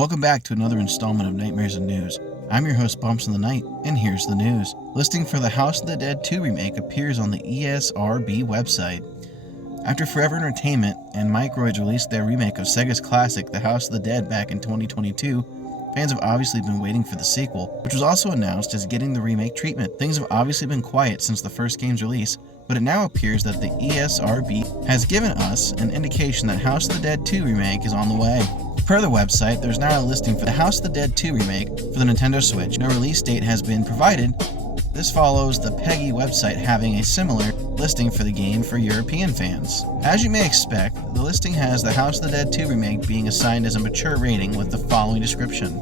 Welcome back to another installment of Nightmares and News. I'm your host, Bumps in the Night, and here's the news. Listing for the House of the Dead 2 remake appears on the ESRB website. After Forever Entertainment and Microids released their remake of Sega's classic The House of the Dead back in 2022, fans have obviously been waiting for the sequel, which was also announced as getting the remake treatment. Things have obviously been quiet since the first game's release, but it now appears that the ESRB has given us an indication that House of the Dead 2 remake is on the way. Per the website, there's now a listing for the House of the Dead 2 remake for the Nintendo Switch. No release date has been provided. This follows the PEGI website having a similar listing for the game for European fans. As you may expect, the listing has the House of the Dead 2 remake being assigned as a mature rating with the following description.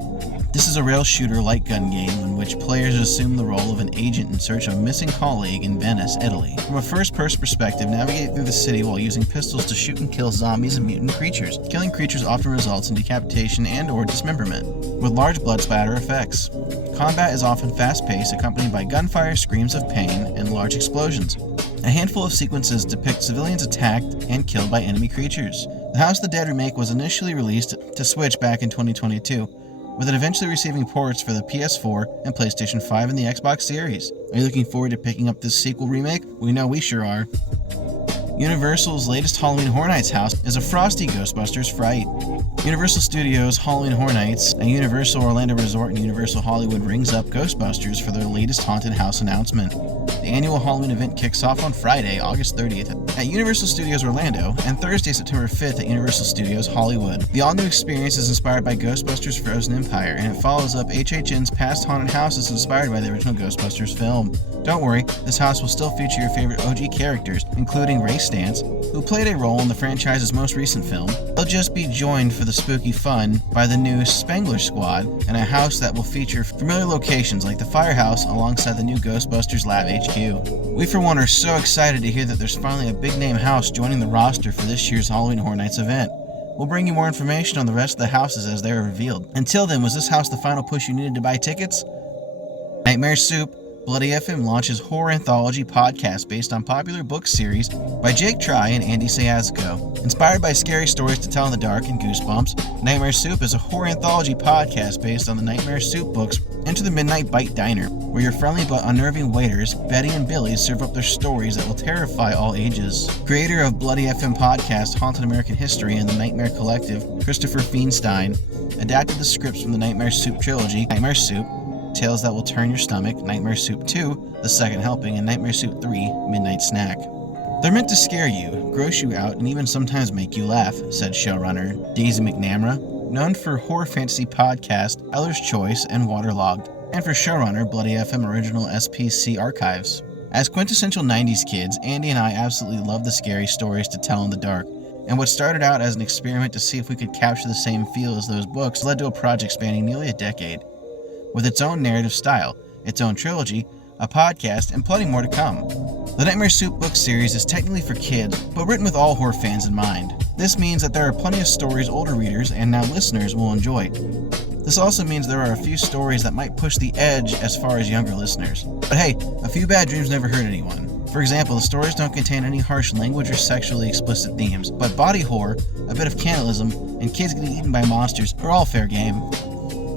This is a rail shooter light gun game in which players assume the role of an agent in search of a missing colleague in Venice, Italy. From a first-person perspective, navigate through the city while using pistols to shoot and kill zombies and mutant creatures. Killing creatures often results in decapitation and/or dismemberment, with large blood splatter effects. Combat is often fast-paced, accompanied by gunfire, screams of pain, and large explosions. A handful of sequences depict civilians attacked and killed by enemy creatures. The House of the Dead remake was initially released to Switch back in 2022, with it eventually receiving ports for the PS4 and PlayStation 5 and the Xbox Series. Are you looking forward to picking up this sequel remake? We know we sure are. Universal's latest Halloween Horror Nights house is a frosty Ghostbusters fright. Universal Studios' Halloween Horror Nights, a Universal Orlando Resort and Universal Hollywood rings up Ghostbusters for their latest haunted house announcement. The annual Halloween event kicks off on Friday, August 30th at Universal Studios Orlando and Thursday, September 5th at Universal Studios Hollywood. The all-new experience is inspired by Ghostbusters Frozen Empire, and it follows up HHN's past haunted houses inspired by the original Ghostbusters film. Don't worry, this house will still feature your favorite OG characters, including Ray Stantz, who played a role in the franchise's most recent film. They'll just be joined for the spooky fun by the new Spengler Squad and a house that will feature familiar locations like the Firehouse alongside the new Ghostbusters Lab HQ. We for one are so excited to hear that there's finally a big-name house joining the roster for this year's Halloween Horror Nights event. We'll bring you more information on the rest of the houses as they are revealed. Until then, was this house the final push you needed to buy tickets? Nightmare Soup, Bloody FM launches horror anthology podcast based on popular book series by Jake Try and Andy Sayazko. Inspired by scary stories to tell in the dark and Goosebumps, Nightmare Soup is a horror anthology podcast based on the Nightmare Soup books Enter the Midnight Bite Diner, where your friendly but unnerving waiters, Betty and Billy, serve up their stories that will terrify all ages. Creator of Bloody FM podcast Haunted American History and the Nightmare Collective, Christopher Feinstein, adapted the scripts from the Nightmare Soup trilogy, Nightmare Soup, Tales That Will Turn Your Stomach, Nightmare Soup 2, The Second Helping, and Nightmare Soup 3, Midnight Snack. They're meant to scare you, gross you out, and even sometimes make you laugh, said showrunner Daisy McNamara, known for horror fantasy podcast Eller's Choice and Waterlogged, and for showrunner Bloody FM Original SPC Archives. As quintessential 90s kids, Andy and I absolutely love the scary stories to tell in the dark, and what started out as an experiment to see if we could capture the same feel as those books led to a project spanning nearly a decade. With its own narrative style, its own trilogy, a podcast, and plenty more to come. The Nightmare Soup book series is technically for kids, but written with all horror fans in mind. This means that there are plenty of stories older readers and now listeners will enjoy. This also means there are a few stories that might push the edge as far as younger listeners. But hey, a few bad dreams never hurt anyone. For example, the stories don't contain any harsh language or sexually explicit themes, but body horror, a bit of cannibalism, and kids getting eaten by monsters are all fair game.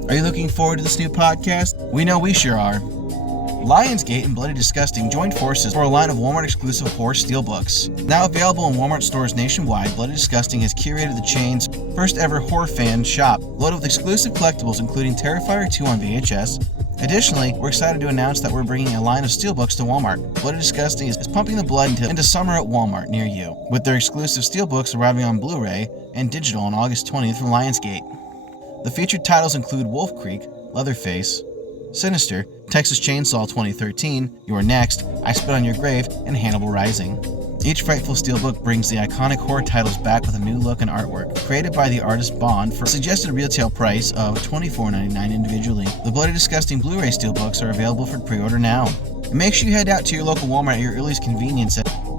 Are you looking forward to this new podcast? We know we sure are. Lionsgate and Bloody Disgusting joined forces for a line of Walmart-exclusive horror steelbooks. Now available in Walmart stores nationwide, Bloody Disgusting has curated the chain's first-ever horror fan shop, loaded with exclusive collectibles including Terrifier 2 on VHS. Additionally, we're excited to announce that we're bringing a line of steelbooks to Walmart. Bloody Disgusting is pumping the blood into summer at Walmart near you, with their exclusive steelbooks arriving on Blu-ray and digital on August 20th from Lionsgate. The featured titles include Wolf Creek, Leatherface, Sinister, Texas Chainsaw 2013, You're Next, I Spit on Your Grave, and Hannibal Rising. Each frightful steelbook brings the iconic horror titles back with a new look and artwork, created by the artist Bond for a suggested retail price of $24.99 individually. The Bloody Disgusting Blu-ray steelbooks are available for pre-order now. And make sure you head out to your local Walmart at your earliest convenience,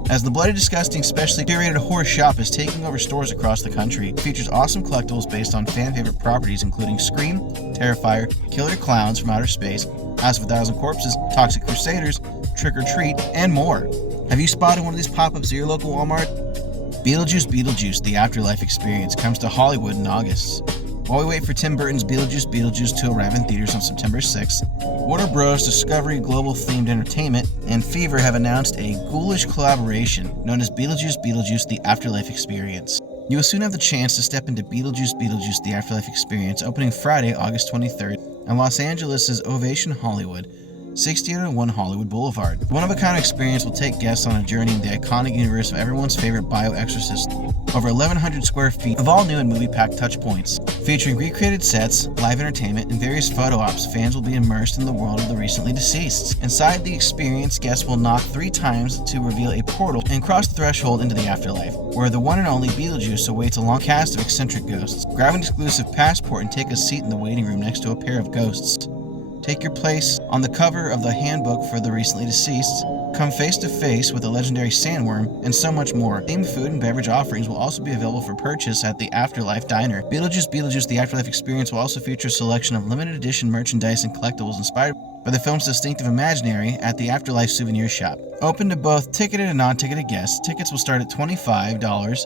as the Bloody Disgusting specially curated horror shop is taking over stores across the country. It features awesome collectibles based on fan-favorite properties including Scream, Terrifier, Killer Clowns from Outer Space, House of a Thousand Corpses, Toxic Crusaders, Trick or Treat, and more. Have you spotted one of these pop-ups at your local Walmart? Beetlejuice, The Afterlife Experience comes to Hollywood in August. While we wait for Tim Burton's Beetlejuice to arrive in theaters on September 6th, Warner Bros. Discovery Global Themed Entertainment and Fever have announced a ghoulish collaboration known as Beetlejuice The Afterlife Experience. You will soon have the chance to step into Beetlejuice The Afterlife Experience, opening Friday, August 23rd, at Los Angeles' Ovation Hollywood, 6801 Hollywood Boulevard. The one-of-a-kind experience will take guests on a journey in the iconic universe of everyone's favorite bio-exorcist. Over 1,100 square feet of all new and movie-packed touchpoints. Featuring recreated sets, live entertainment, and various photo ops, fans will be immersed in the world of the recently deceased. Inside the experience, guests will knock 3 times to reveal a portal and cross the threshold into the afterlife, where the one and only Beetlejuice awaits a long cast of eccentric ghosts. Grab an exclusive passport and take a seat in the waiting room next to a pair of ghosts. Take your place on the cover of the handbook for the recently deceased. Come face to face with a legendary sandworm, and so much more. Themed food and beverage offerings will also be available for purchase at the Afterlife Diner. Beetlejuice The Afterlife Experience will also feature a selection of limited edition merchandise and collectibles inspired by the film's distinctive imaginary at the Afterlife Souvenir Shop. Open to both ticketed and non-ticketed guests, tickets will start at $25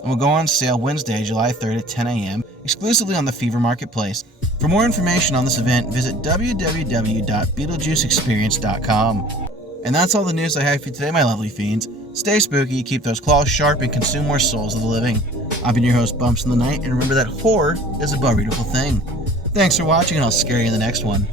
and will go on sale Wednesday, July 3rd at 10 a.m., exclusively on the Fever Marketplace. For more information on this event, visit www.beetlejuiceexperience.com. And that's all the news I have for you today, my lovely fiends. Stay spooky, keep those claws sharp, and consume more souls of the living. I've been your host, Bumps in the Night, and remember that horror is a beautiful thing. Thanks for watching, and I'll scare you in the next one.